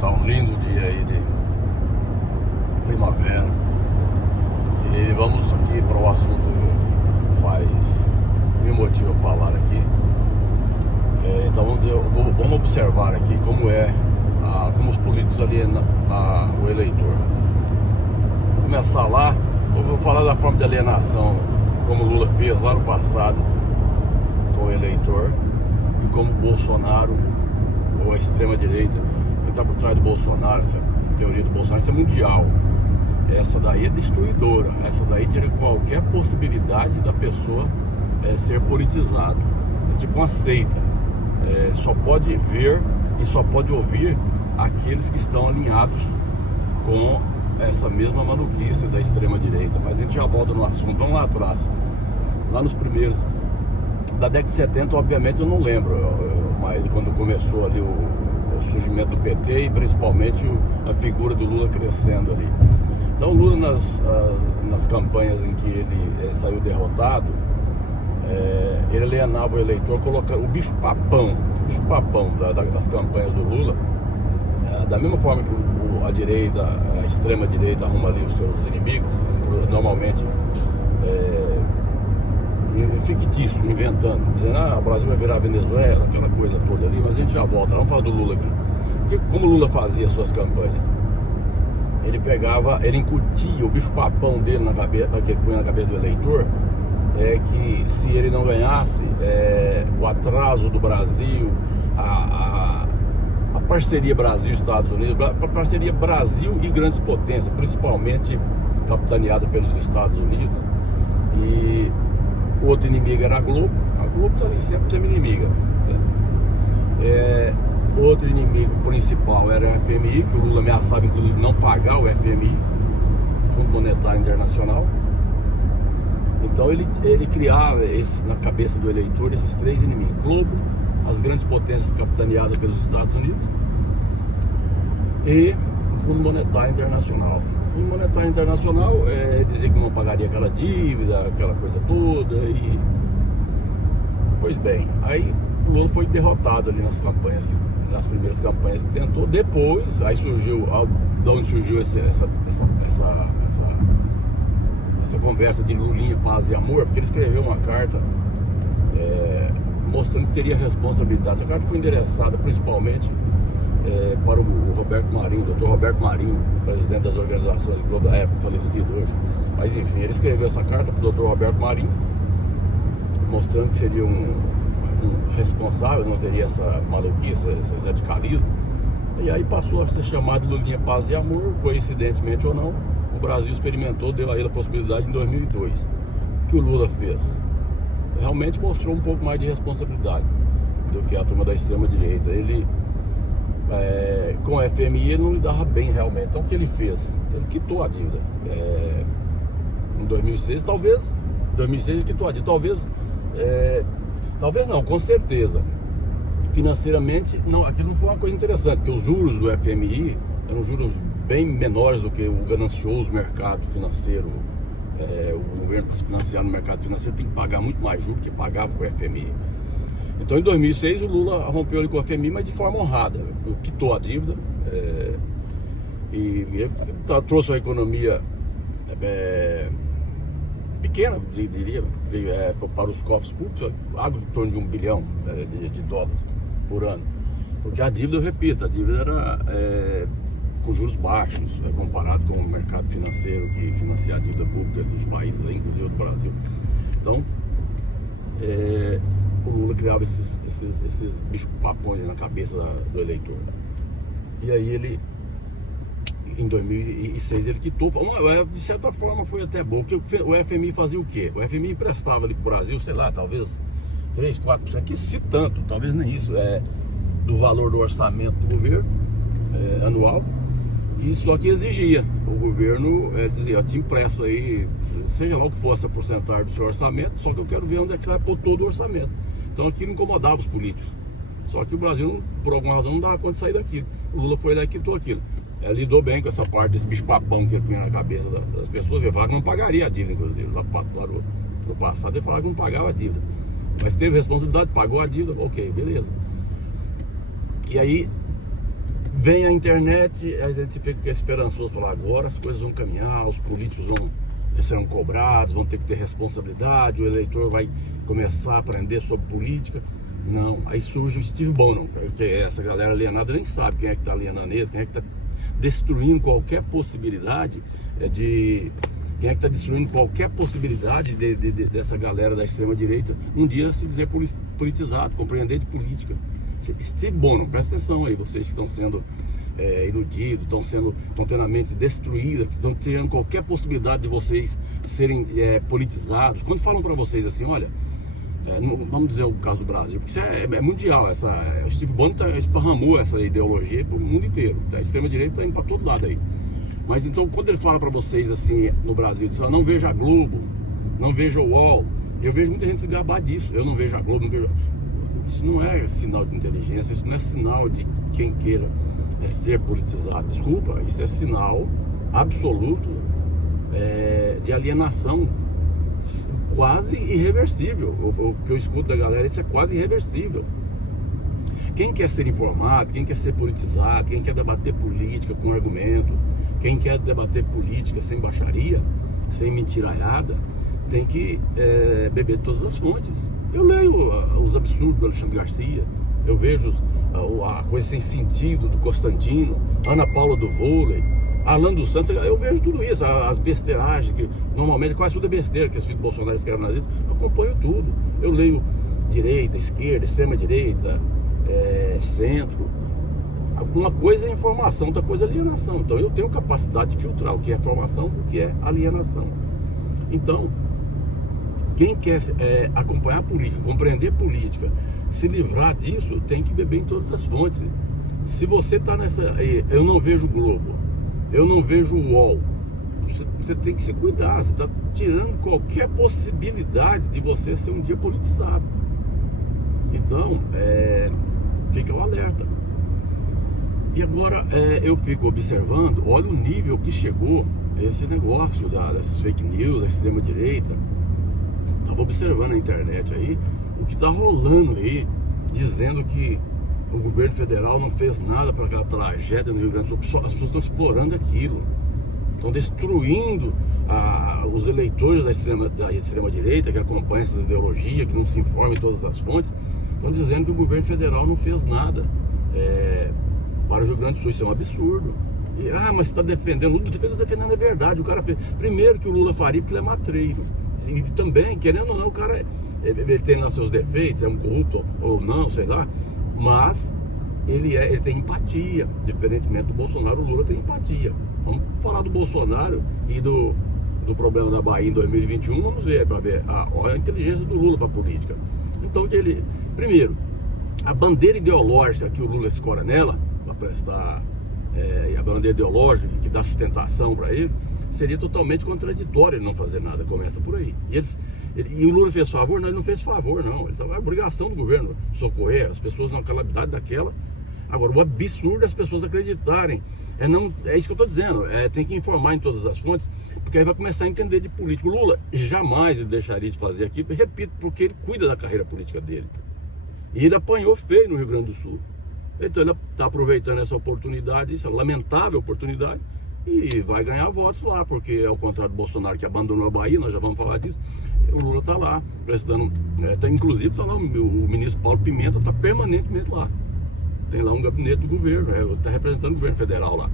Tá um lindo dia aí de primavera. E vamos aqui para o assunto que me motiva a falar aqui. Então vamos observar aqui como como os políticos alienam o eleitor. Vou começar lá, vou falar da forma de alienação, como o Lula fez lá no passado com o eleitor, e como o Bolsonaro, ou a extrema-direita, que está por trás do Bolsonaro, essa teoria do Bolsonaro, isso é mundial. Essa daí é destruidora, essa daí tira qualquer possibilidade da pessoa ser politizado. É tipo uma seita. Só pode ver e só pode ouvir aqueles que estão alinhados com essa mesma maluquice da extrema-direita. Mas a gente já volta no assunto. Vamos lá atrás. Lá nos primeiros da década de 70, obviamente eu não lembro, mas quando começou ali o surgimento do PT e principalmente a figura do Lula crescendo ali. Então o Lula nas campanhas em que ele saiu derrotado, ele alienava o eleitor, colocando o bicho papão das campanhas do Lula, da mesma forma que a extrema direita arruma ali os seus inimigos, normalmente fictício, inventando, dizendo, o Brasil vai virar Venezuela, aquela coisa toda ali, mas a gente já volta. Vamos falar do Lula aqui. Como o Lula fazia suas campanhas? Ele incutia o bicho papão dele na cabeça, que ele punha na cabeça do eleitor, que se ele não ganhasse, o atraso do Brasil, a parceria Brasil-Estados Unidos, a parceria Brasil e grandes potências, principalmente capitaneada pelos Estados Unidos, e o outro inimigo era a Globo está ali sempre sendo inimiga, o outro inimigo principal era o FMI, que o Lula ameaçava inclusive não pagar o FMI, Fundo Monetário Internacional. Então ele criava na cabeça do eleitor esses três inimigos: Globo, as grandes potências capitaneadas pelos Estados Unidos e o Fundo Monetário Internacional. O Fundo Monetário Internacional dizia que não pagaria aquela dívida, aquela coisa toda. E pois bem, aí o Lula foi derrotado ali nas primeiras campanhas que tentou. Depois, aí surgiu, de onde surgiu essa conversa de Lulinha, paz e amor, porque ele escreveu uma carta mostrando que teria responsabilidade. Essa carta foi endereçada principalmente para o Roberto Marinho, o Dr. Roberto Marinho, presidente das organizações Globo da época, falecido hoje. Mas enfim, ele escreveu essa carta para o Dr. Roberto Marinho, mostrando que seria um responsável, não teria essa maluquice, esse radicalismo. E aí passou a ser chamado de Lulinha, paz e amor. Coincidentemente ou não, o Brasil experimentou, deu a ele a possibilidade em 2002. O que o Lula fez? Realmente mostrou um pouco mais de responsabilidade do que a turma da extrema-direita. Ele, com a FMI, ele não lidava bem realmente. Então o que ele fez? Ele quitou a dívida. Em 2006, ele quitou a dívida. Talvez não, com certeza. Financeiramente, aquilo não foi uma coisa interessante, porque os juros do FMI eram juros bem menores do que o ganancioso mercado financeiro. O governo, para se financiar no mercado financeiro, tem que pagar muito mais juros que pagava o FMI. Então, em 2006, o Lula rompeu ele com o FMI, mas de forma honrada. Quitou a dívida e trouxe uma economia pequena, diria, para os cofres públicos, algo em torno de 1 bilhão de dólares por ano. Porque a dívida, eu repito, a dívida era com juros baixos, comparado com o mercado financeiro que financia a dívida pública dos países, inclusive do Brasil. Então, o Lula criava esses bichos papões na cabeça do eleitor. E aí ele, em 2006, ele quitou. De certa forma foi até bom, porque o FMI fazia o quê? O FMI emprestava ali pro Brasil, sei lá, talvez 3, 4%, que se tanto, talvez nem isso, do valor do orçamento do governo anual. E só que exigia, o governo dizia, eu te empresto aí, seja lá o que fosse a porcentagem do seu orçamento, só que eu quero ver onde é que você vai pôr todo o orçamento. Então aquilo incomodava os políticos. Só que o Brasil, por alguma razão, não dava conta de sair daquilo. O Lula foi lá e quitou aquilo. Lidou bem com essa parte desse bicho papão que ele punha na cabeça das pessoas. Ele falava que não pagaria a dívida, inclusive. Lá no passado ele falava que não pagava a dívida. Mas teve responsabilidade, pagou a dívida, ok, beleza. E aí vem a internet, a gente fica esperançoso, falar agora as coisas vão caminhar, os políticos serão cobrados, vão ter que ter responsabilidade, o eleitor vai começar a aprender sobre política. Não, aí surge o Steve Bannon, que essa galera alienada nem sabe quem é que está alienando eles, quem é que está destruindo qualquer possibilidade quem é que está destruindo qualquer possibilidade dessa galera da extrema-direita um dia se dizer politizado, compreender de política. Steve Bannon, presta atenção aí, vocês que estão sendo iludidos, estão tendo a mente destruída, estão tendo qualquer possibilidade de vocês serem politizados. Quando falam para vocês assim, olha, vamos dizer o caso do Brasil, porque isso é mundial, o Steve Bannon esparramou essa ideologia para o mundo inteiro, a extrema-direita está indo para todo lado aí. Mas então, quando ele fala para vocês assim, no Brasil, ele diz, não veja a Globo, não veja o UOL, eu vejo muita gente se gabar disso, eu não vejo a Globo, não vejo... Isso não é sinal de inteligência, isso não é sinal de quem queira ser politizado, desculpa, isso é sinal absoluto de alienação, quase irreversível. O que eu escuto da galera, isso é quase irreversível. Quem quer ser informado, quem quer ser politizado, quem quer debater política com argumento, quem quer debater política sem baixaria, sem mentiraiada, tem que beber de todas as fontes. Eu leio os absurdos do Alexandre Garcia, eu vejo a coisa sem sentido do Constantino, Ana Paula do vôlei, Alan dos Santos, eu vejo tudo isso, as besteiragens, que normalmente quase tudo é besteira que esse filho do Bolsonaro escreve nas redes, eu acompanho tudo. Eu leio direita, esquerda, extrema-direita, centro. Uma coisa é informação, outra coisa é alienação. Então eu tenho capacidade de filtrar o que é informação, o que é alienação. Então, quem quer acompanhar a política, compreender política, se livrar disso, tem que beber em todas as fontes. Se você está nessa... Eu não vejo o Globo, eu não vejo o UOL. Você tem que se cuidar, você está tirando qualquer possibilidade de você ser um dia politizado. Então, fica o alerta. E agora eu fico observando, olha o nível que chegou esse negócio dessas fake news, da extrema-direita. Estava observando na internet aí o que está rolando aí, dizendo que o governo federal não fez nada para aquela tragédia no Rio Grande do Sul. As pessoas estão explorando aquilo, estão destruindo os eleitores da extrema-direita que acompanham essas ideologias, que não se informam em todas as fontes. Estão dizendo que o governo federal não fez nada para o Rio Grande do Sul. Isso é um absurdo. Mas você está defendendo, o que está defendendo é verdade. O cara fez, primeiro que o Lula faria porque ele é matreiro. E também, querendo ou não, o cara ele tem lá seus defeitos, é um corrupto ou não, sei lá, mas ele tem empatia. Diferentemente do Bolsonaro, o Lula tem empatia. Vamos falar do Bolsonaro e do problema da Bahia em 2021, vamos ver, para ver a inteligência do Lula para a política. Então, primeiro, a bandeira ideológica que o Lula escora nela, para prestar, a bandeira ideológica que dá sustentação para ele, seria totalmente contraditório ele não fazer nada, começa por aí. E o Lula fez favor? Não, ele não fez favor, não. É a obrigação do governo socorrer as pessoas numa calamidade daquela. Agora, o absurdo é as pessoas acreditarem. É isso que eu estou dizendo, tem que informar em todas as fontes, porque aí vai começar a entender de político. O Lula jamais ele deixaria de fazer aquilo, repito, porque ele cuida da carreira política dele. E ele apanhou feio no Rio Grande do Sul. Então ele está aproveitando essa oportunidade, essa lamentável oportunidade, e vai ganhar votos lá, porque ao contrário do Bolsonaro, que abandonou a Bahia, nós já vamos falar disso, o Lula está lá, prestando, inclusive está lá o ministro Paulo Pimenta, está permanentemente lá. Tem lá um gabinete do governo, está representando o governo federal lá.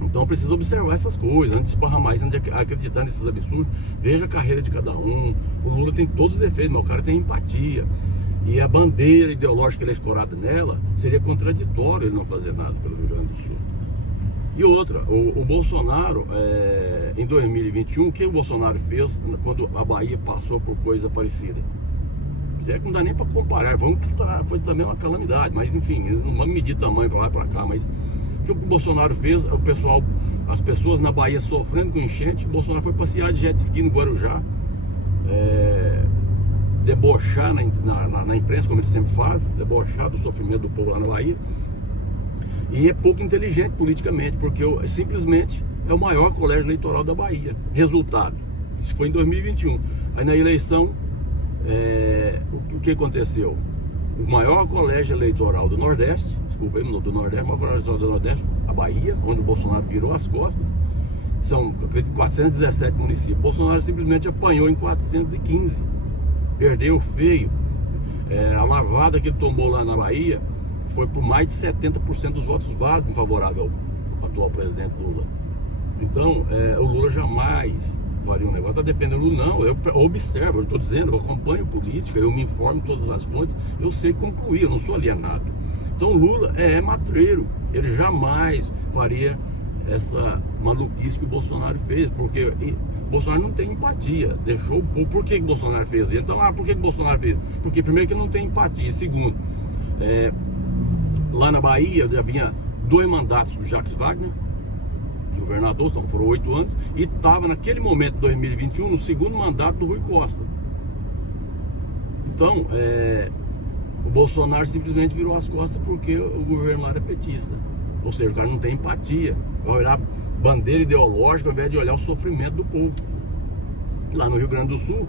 Então precisa observar essas coisas, antes de esparramar mais, antes de acreditar nesses absurdos. Veja a carreira de cada um. O Lula tem todos os defeitos, mas o cara tem empatia. E a bandeira ideológica que ele é escorada nela, seria contraditório ele não fazer nada pelo Rio Grande do Sul. E outra, o Bolsonaro, em 2021, o que o Bolsonaro fez quando a Bahia passou por coisa parecida? Não dá nem para comparar, foi também uma calamidade, mas enfim, não vamos medir tamanho para lá e para cá, mas o que o Bolsonaro fez, as pessoas na Bahia sofrendo com enchente, o Bolsonaro foi passear de jet ski no Guarujá, debochar na imprensa, como ele sempre faz, debochar do sofrimento do povo lá na Bahia, e é pouco inteligente politicamente, porque simplesmente é o maior colégio eleitoral da Bahia. Resultado, isso foi em 2021, aí na eleição, o que aconteceu? o maior colégio eleitoral do Nordeste, desculpa aí, do Nordeste, o maior colégio eleitoral do Nordeste, a Bahia, onde o Bolsonaro virou as costas, são, acredito, 417 municípios. O Bolsonaro simplesmente apanhou em 415, perdeu feio. A lavada que ele tomou lá na Bahia foi por mais de 70% dos votos válidos favorável ao atual presidente Lula. Então, o Lula jamais faria um negócio, está defendendo o Lula, não, eu observo, eu estou dizendo, eu acompanho política, eu me informo em todas as fontes, eu sei concluir, eu não sou alienado. Então o Lula é matreiro, ele jamais faria essa maluquice que o Bolsonaro fez, porque o Bolsonaro não tem empatia, deixou o povo. Por que o Bolsonaro fez isso? Então, por que o Bolsonaro fez? Porque primeiro que ele não tem empatia, e segundo, lá na Bahia já vinha 2 mandatos do Jacques Wagner, de governador, então foram 8 anos, e estava naquele momento, 2021, no segundo mandato do Rui Costa. Então, o Bolsonaro simplesmente virou as costas porque o governo lá era petista. Ou seja, o cara não tem empatia, vai olhar bandeira ideológica ao invés de olhar o sofrimento do povo. Lá no Rio Grande do Sul,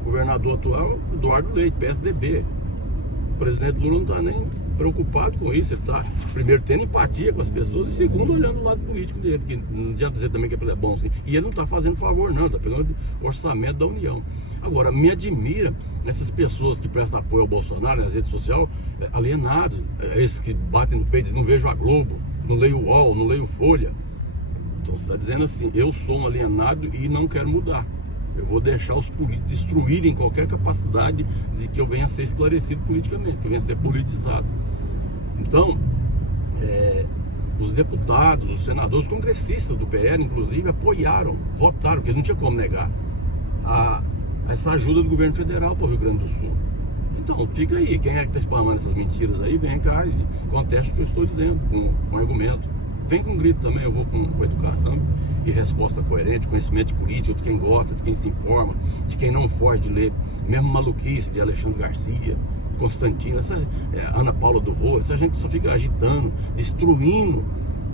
o governador atual, Eduardo Leite, PSDB. O presidente Lula não está nem preocupado com isso, ele está, primeiro, tendo empatia com as pessoas, e segundo, olhando o lado político dele, que não adianta dizer também que ele é bom, assim. E ele não está fazendo favor, não, está pegando o orçamento da União. Agora, me admira essas pessoas que prestam apoio ao Bolsonaro nas redes sociais, alienados, esses que batem no peito e dizem, não vejo a Globo, não leio o UOL, não leio Folha. Então você está dizendo assim, eu sou um alienado e não quero mudar. Eu vou deixar os políticos destruírem qualquer capacidade de que eu venha a ser esclarecido politicamente, que eu venha a ser politizado. Então, os deputados, os senadores, os congressistas do PL, inclusive, apoiaram, votaram, porque não tinha como negar essa ajuda do governo federal para o Rio Grande do Sul. Então, fica aí, quem é que está espalhando essas mentiras aí, vem cá e conteste o que eu estou dizendo, com argumento. Vem com grito também, eu vou com educação e resposta coerente, conhecimento de política, de quem gosta, de quem se informa, de quem não foge de ler, mesmo maluquice de Alexandre Garcia, Constantino, Ana Paula do Rolo, essa gente só fica agitando, destruindo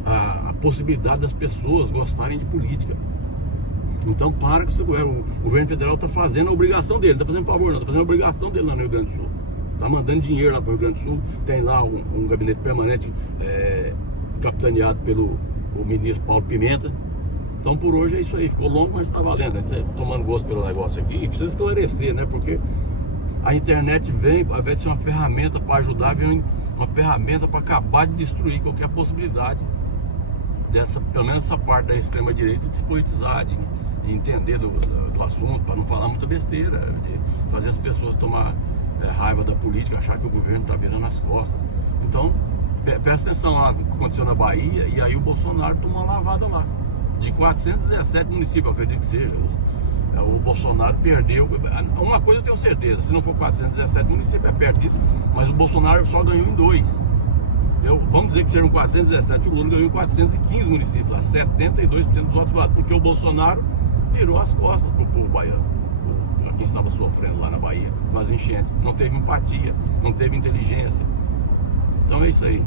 a possibilidade das pessoas gostarem de política. Então para com isso, o governo federal está fazendo a obrigação dele, não está fazendo favor não, está fazendo a obrigação dele lá no Rio Grande do Sul. Está mandando dinheiro lá para o Rio Grande do Sul, tem lá um gabinete permanente capitaneado pelo ministro Paulo Pimenta. Então por hoje é isso aí, ficou longo, mas está valendo, a gente está tomando gosto pelo negócio aqui e precisa esclarecer, né, porque a internet vem, ao invés de ser uma ferramenta para ajudar, vem uma ferramenta para acabar de destruir qualquer possibilidade dessa, pelo menos essa parte da extrema direita, de se politizar, de entender do assunto, para não falar muita besteira, de fazer as pessoas tomar raiva da política, achar que o governo está virando as costas. Então, presta atenção lá no que aconteceu na Bahia, e aí o Bolsonaro tomou uma lavada lá. De 417 municípios, eu acredito que seja, o Bolsonaro perdeu. Uma coisa eu tenho certeza, se não for 417 municípios, é perto disso, mas o Bolsonaro só ganhou em 2. Vamos dizer que sejam 417, o Lula ganhou em 415 municípios, lá 72% dos votos válidos, porque o Bolsonaro virou as costas para o povo baiano, para quem estava sofrendo lá na Bahia com as enchentes. Não teve empatia, não teve inteligência. Então é isso aí.